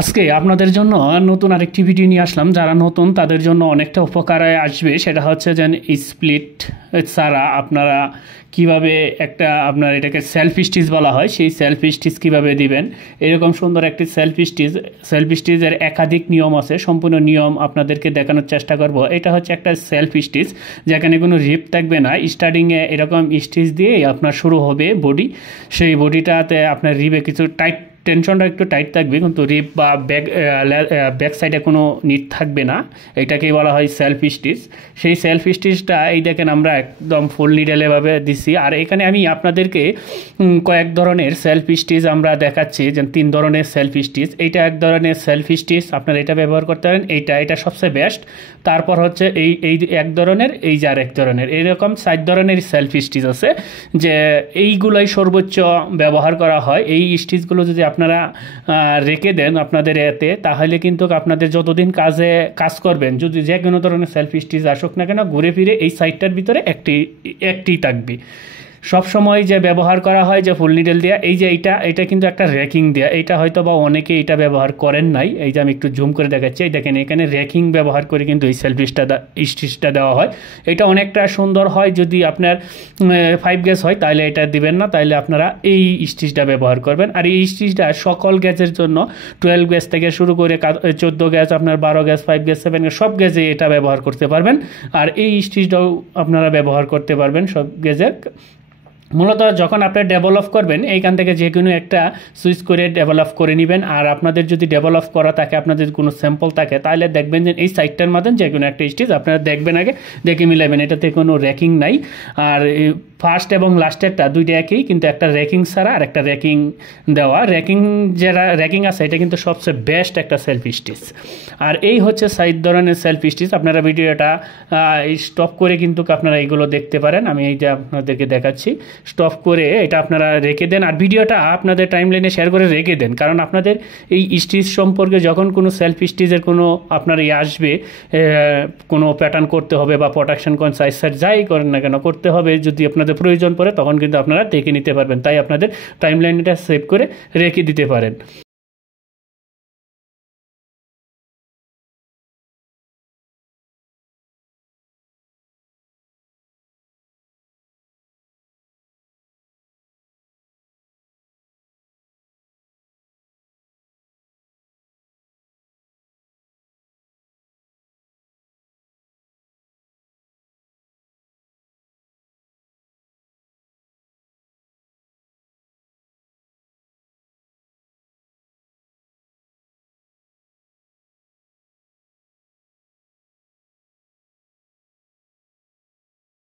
আজকে আপনাদের জন্য নতুন আরেকটি ভিডিও নিয়ে আসলাম। যারা নতুন তাদের জন্য অনেকটা উপকারে আসবে। সেটা হচ্ছে যেন স্প্লিট ছাড়া আপনারা কিভাবে একটা আপনার এটাকে সেলফ স্টিচ বলা হয়, সেই সেলফ স্টিচ কীভাবে দিবেন। এরকম সুন্দর একটি সেলফ স্টিচের একাধিক নিয়ম আছে, সম্পূর্ণ নিয়ম আপনাদেরকে দেখানোর চেষ্টা করব। এটা হচ্ছে একটা সেলফ স্টিচ যেখানে কোনো রিপ থাকবে না। স্টার্টিংয়ে এরকম স্টিচ দিয়ে আপনার শুরু হবে বডি। সেই বডিটাতে আপনার রিপে কিছু টেনশনটা একটু টাইট থাকবে, কিন্তু রিপ বা ব্যাক সাইডে কোনো নিট থাকবে না। এটাকেই বলা হয় সেলফ স্টিচ। সেই সেলফ স্টিচটা এই দেখেন আমরা একদম ফুল নিডেলেভাবে দিচ্ছি। আর এখানে আমি আপনাদেরকে কয়েক ধরনের সেলফ স্টিচ আমরা দেখাচ্ছি, যে 3 ধরনের সেলফ স্টিচ। এইটা এক ধরনের সেলফ স্টিচ, আপনারা এটা ব্যবহার করতে পারেন। এটা সবচেয়ে বেস্ট। তারপর হচ্ছে এই এক ধরনের, এই যে আর এক ধরনের, এরকম 4 ধরনের সেলফ স্টিচ আছে, যে এইগুলোই সর্বোচ্চ ব্যবহার করা হয়। এই স্টিচগুলো যদি আপনারা রেখে দেন আপনাদের এতে, তাহলে কিন্তু আপনাদের যতদিন কাজ করবেন, যদি যে কোনো ধরনের সেলফ স্টিচ আসুক না কেন, ঘুরে ফিরে এই সাইডটার ভিতরে একটি থাকবে। সব সময় যে ব্যবহার করা হয় যে ফুল নিডেল দেওয়া, এই যে এটা কিন্তু একটা র্যাকিং দেওয়া। এইটা হয়তো বা অনেকে এটা ব্যবহার করেন নাই। এই যে আমি একটু জুম করে দেখাচ্ছি, এই দেখেন এখানে র্যাকিং ব্যবহার করে কিন্তু এই সেলফ স্টিচটা দেওয়া হয়। এটা অনেকটা সুন্দর হয়। যদি আপনার 5 গ্যাস হয় তাহলে এটা দিবেন না, তাহলে আপনারা এই স্টিচটা ব্যবহার করবেন। আর এই স্টিচটা সকল গ্যাসের জন্য, 12 গ্যাস থেকে শুরু করে 14 গ্যাস, আপনার 12 গ্যাস, 5 গ্যাস, 7 গ্যাস, সব গ্যাসে এটা ব্যবহার করতে পারবেন। আর এই স্টিচটাও আপনারা ব্যবহার করতে পারবেন সব গ্যাসে। মূলত যখন আপনি ডেভেলপ করবেন, এইখান থেকে যে কোনো একটা সুইচ করে ডেভেলপ করে নেবেন। আর আপনাদের যদি ডেভেলপ করা থাকে, আপনাদের কোনো স্যাম্পল থাকে, তাহলে দেখবেন যে এই সাইডটার মাধ্যমে যে কোনো একটা স্টিচ আপনারা দেখবেন, আগে দেখে মিলাবেন। এটাতে কোনো র্যাকিং নাই। আর ফার্স্ট এবং লাস্টেরটা দুইটা একই, কিন্তু একটা র্যাকিং ছাড়া আর একটা র্যাকিং দেওয়া। যারা র্যাকিং আছে, এটা কিন্তু সবচেয়ে বেস্ট একটা সেলফ স্টিচ। আর এই হচ্ছে 4 ধরনের সেলফ স্টিচ। আপনারা ভিডিওটা স্টপ করে কিন্তু আপনারা এইগুলো দেখতে পারেন। আমি এইটা আপনাদেরকে দেখাচ্ছি। স্টপ করে এটা আপনারা রেখে দেন, আর ভিডিওটা আপনাদের টাইমলাইনে শেয়ার করে রেখে দেন। কারণ আপনাদের এই স্টিচ সম্পর্কে যখন কোনো সেলফ স্টিচের কোনো আপনার আসবে, কোনো প্যাটার্ন করতে হবে বা প্রোটেকশন কোন সাইজ যাই করেন না কেন করতে হবে, যদি আপনাদের প্রয়োজন পড়ে, তখন কিন্তু আপনারা দেখে নিতে পারবেন। তাই আপনাদের টাইমলাইনটা সেভ করে রেখে দিতে পারেন।